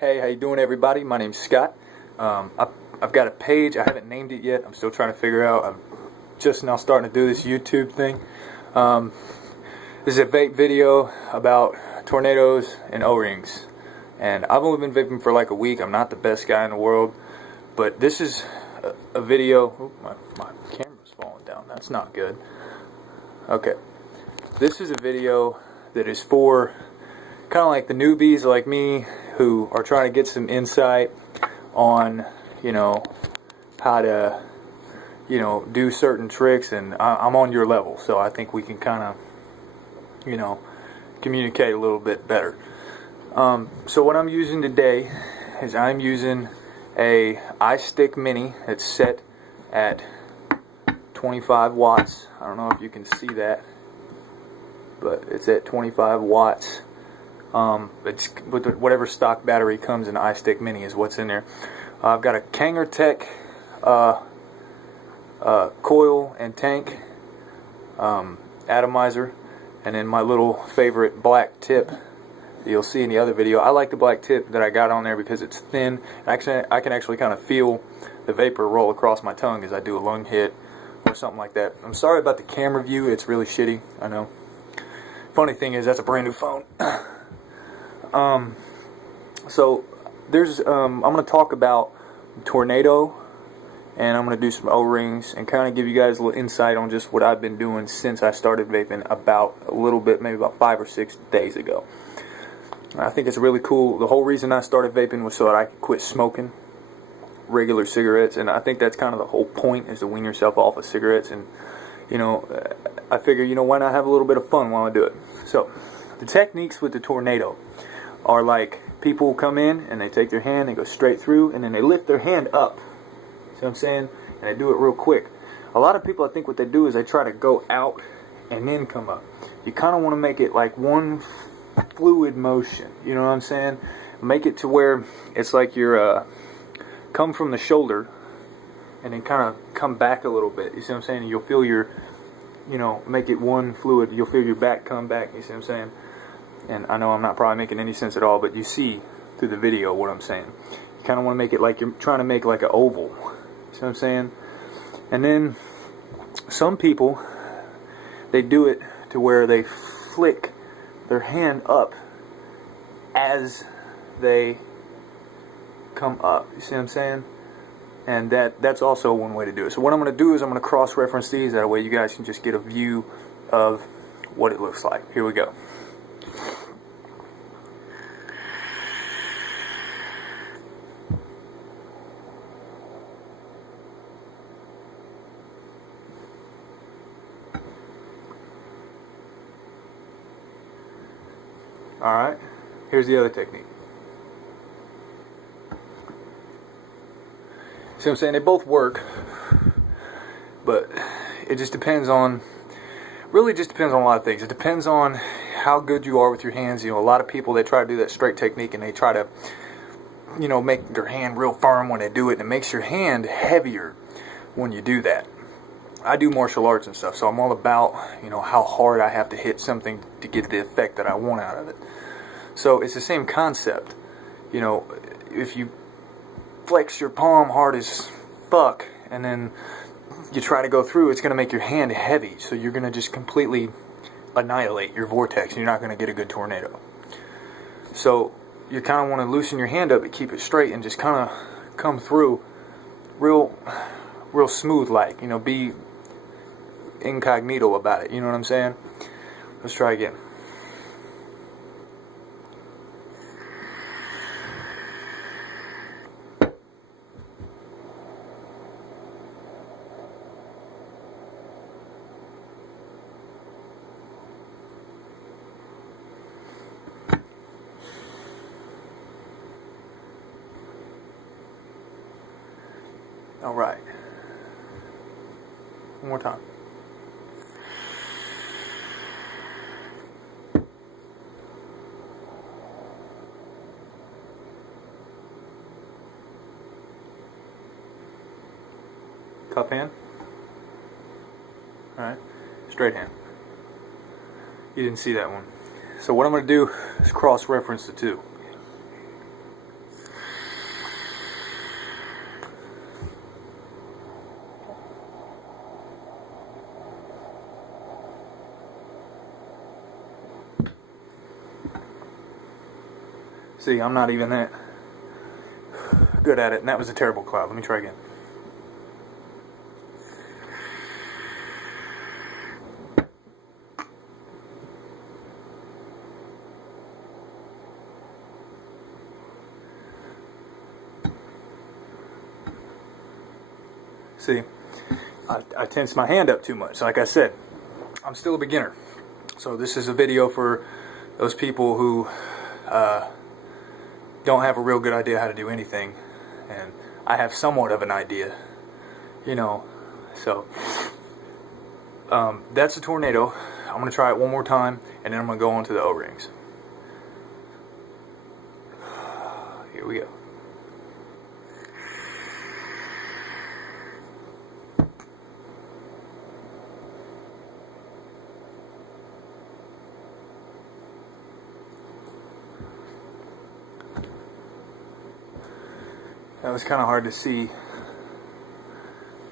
Hey, how you doing, everybody? My name's Scott. I've got a page. I haven't named it yet. I'm still trying to figure out. I'm just now starting to do this YouTube thing. This is a vape video about tornadoes and O-rings. And I've only been vaping for like a week. I'm not the best guy in the world. But this is a video. Oh, my camera's falling down. That's not good. Okay. This is a video that is for kind of like the newbies like me who are trying to get some insight on, how to, do certain tricks, and I'm on your level, so I think we can kind of, communicate a little bit better. So what I'm using today is I'm using a iStick Mini. It's set at 25 watts. I don't know if you can see that, but it's at 25 watts. It's with whatever stock battery comes in the iStick Mini is what's in there. I've got a Kanger Tech coil and tank atomizer, and then my little favorite black tip that you'll see in the other video. I like the black tip that I got on there because it's thin. Actually, I can actually kind of feel the vapor roll across my tongue as I do a lung hit or something like that. I'm sorry about the camera view. It's really shitty, I know. Funny thing is, that's a brand new phone. So there's I'm going to talk about tornado, and I'm going to do some O-rings and kind of give you guys a little insight on just what I've been doing since I started vaping about a little bit, maybe about 5 or 6 days ago. I think it's really cool. The whole reason I started vaping was so that I could quit smoking regular cigarettes, and I think that's kind of the whole point, is to wean yourself off of cigarettes. And I figure, why not have a little bit of fun while I do it. So the techniques with the tornado are like, people come in and they take their hand, they go straight through, and then they lift their hand up. See what I'm saying? And they do it real quick. A lot of people, I think what they do is they try to go out and then come up. You kind of want to make it like one fluid motion. You know what I'm saying? Make it to where it's like you're come from the shoulder and then kind of come back a little bit. You see what I'm saying? And you'll feel your, make it one fluid. You'll feel your back come back. You see what I'm saying? And I know I'm not probably making any sense at all, but you see through the video what I'm saying. You kind of want to make it like you're trying to make like an oval. You see what I'm saying? And then some people, they do it to where they flick their hand up as they come up. You see what I'm saying? And that's also one way to do it. So what I'm going to do is I'm going to cross-reference these. That way you guys can just get a view of what it looks like. Here we go. Alright, here's the other technique. See what I'm saying? They both work, but it just depends on, really just depends on a lot of things. It depends on how good you are with your hands. A lot of people, they try to do that straight technique and they try to, make their hand real firm when they do it, and it makes your hand heavier when you do that. I do martial arts and stuff, so I'm all about, how hard I have to hit something to get the effect that I want out of it. So it's the same concept. If you flex your palm hard as fuck and then you try to go through, it's going to make your hand heavy, so you're going to just completely annihilate your vortex, and you're not going to get a good tornado. So you kind of want to loosen your hand up and keep it straight and just kind of come through real smooth, like, be incognito about it. You know what I'm saying? Let's try again. All right. One more time. Cup hand. Alright. Straight hand. You didn't see that one. So what I'm going to do is cross-reference the two. See, I'm not even that good at it, and that was a terrible cloud. Let me try again. See, I tense my hand up too much. Like I said, I'm still a beginner. So this is a video for those people who don't have a real good idea how to do anything. And I have somewhat of an idea, you know. So that's a tornado. I'm going to try it one more time, and then I'm going to go on to the O-rings. Here we go. That was kind of hard to see,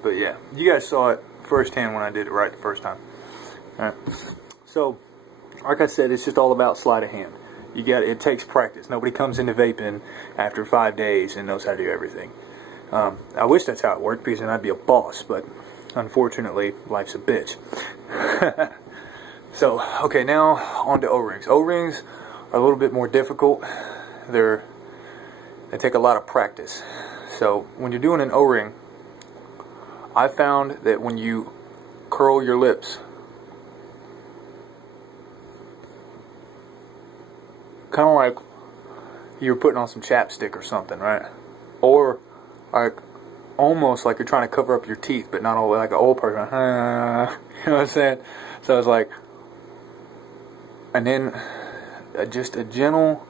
but yeah, you guys saw it firsthand when I did it right the first time. Alright, so like I said, it's just all about sleight of hand. It takes practice. Nobody comes into vaping after 5 days and knows how to do everything. I wish that's how it worked, because then I'd be a boss, but unfortunately, life's a bitch. So, okay, now on to O-rings. O-rings are a little bit more difficult. They take a lot of practice. So when you're doing an O-ring, I found that when you curl your lips, kind of like you're putting on some chapstick or something, right? Or like almost like you're trying to cover up your teeth, but not all like an old person. You know what I'm saying? So it's like, and then just a gentle.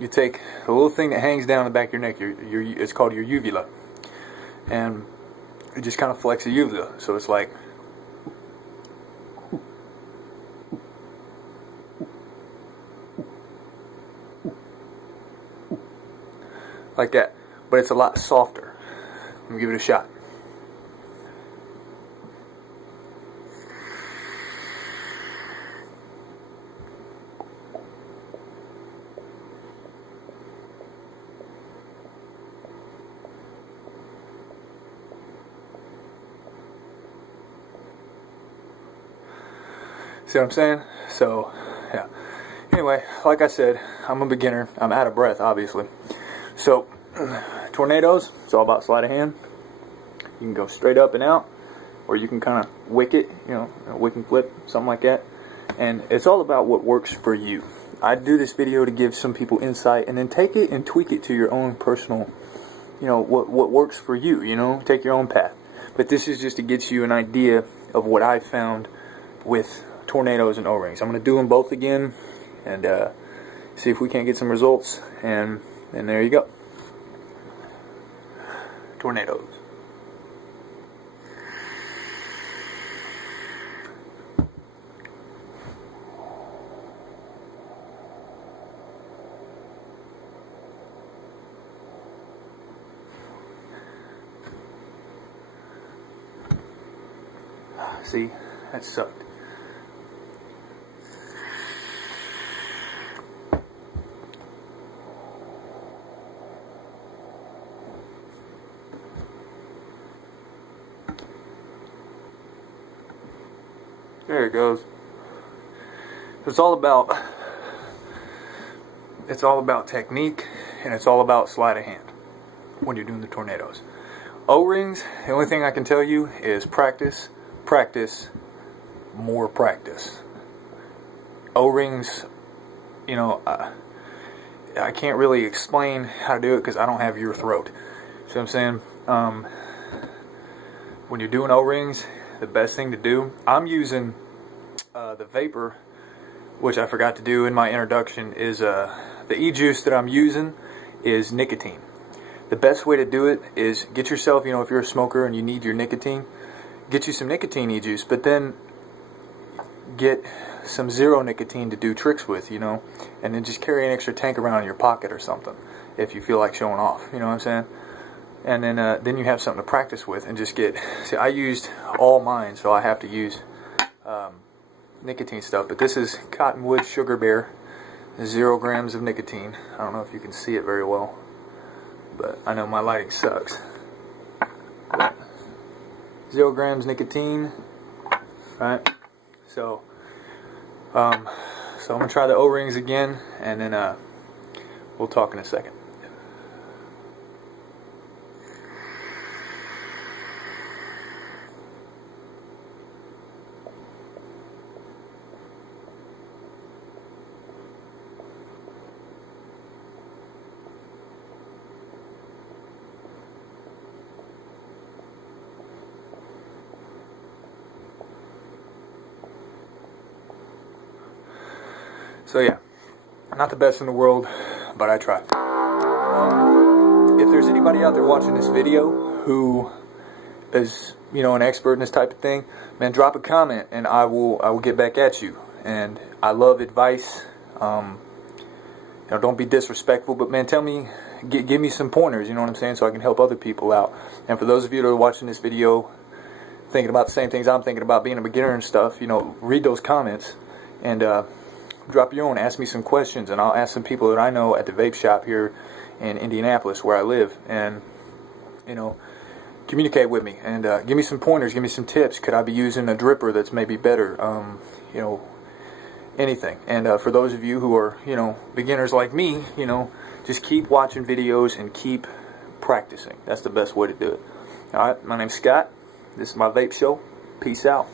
You take a little thing that hangs down the back of your neck. It's called your uvula, and it just kind of flex the uvula. So it's like that, but it's a lot softer. Let me give it a shot. See what I'm saying? So, yeah. Anyway, like I said, I'm a beginner. I'm out of breath, obviously. So, tornadoes, it's all about sleight of hand. You can go straight up and out, or you can kind of wick it, you know, a wick and flip, something like that. And it's all about what works for you. I do this video to give some people insight, and then take it and tweak it to your own personal, you know, what works for you, you know, take your own path. But this is just to get you an idea of what I found with tornadoes and O-rings. I'm going to do them both again and see if we can't get some results, and there you go. Tornadoes. See, that sucked. There it goes. It's all about technique, and it's all about sleight of hand when you're doing the tornadoes. O-rings, the only thing I can tell you is practice, practice, more practice. O-rings, you know, I can't really explain how to do it because I don't have your throat. See what I'm saying? When you're doing O-rings, the best thing to do, I'm using the vapor, which I forgot to do in my introduction, is the e-juice that I'm using is nicotine. The best way to do it is get yourself, you know, if you're a smoker and you need your nicotine, get you some nicotine e-juice, but then get some zero nicotine to do tricks with, you know, and then just carry an extra tank around in your pocket or something if you feel like showing off, you know what I'm saying? And then you have something to practice with, and just get, see, I used all mine, so I have to use nicotine stuff, but this is Cottonwood Sugar Bear 0 grams of nicotine. I don't know if you can see it very well, but I know my lighting sucks. But 0 grams nicotine, right? So I'm gonna try the O-rings again, and then we'll talk in a second. So yeah, not the best in the world, but I try. If there's anybody out there watching this video who is, you know, an expert in this type of thing, man, drop a comment and I will get back at you. And I love advice. You know, don't be disrespectful, but man, tell me, give me some pointers. You know what I'm saying, so I can help other people out. And for those of you that are watching this video, thinking about the same things I'm thinking about, being a beginner and stuff, you know, read those comments and drop your own, ask me some questions, and I'll ask some people that I know at the vape shop here in Indianapolis where I live, and you know, communicate with me and give me some pointers, give me some tips. Could I be using a dripper that's maybe better? You know, anything. And for those of you who are, you know, beginners like me, you know, just keep watching videos and keep practicing. That's the best way to do it. Alright, my name's Scott. This is my vape show. Peace out.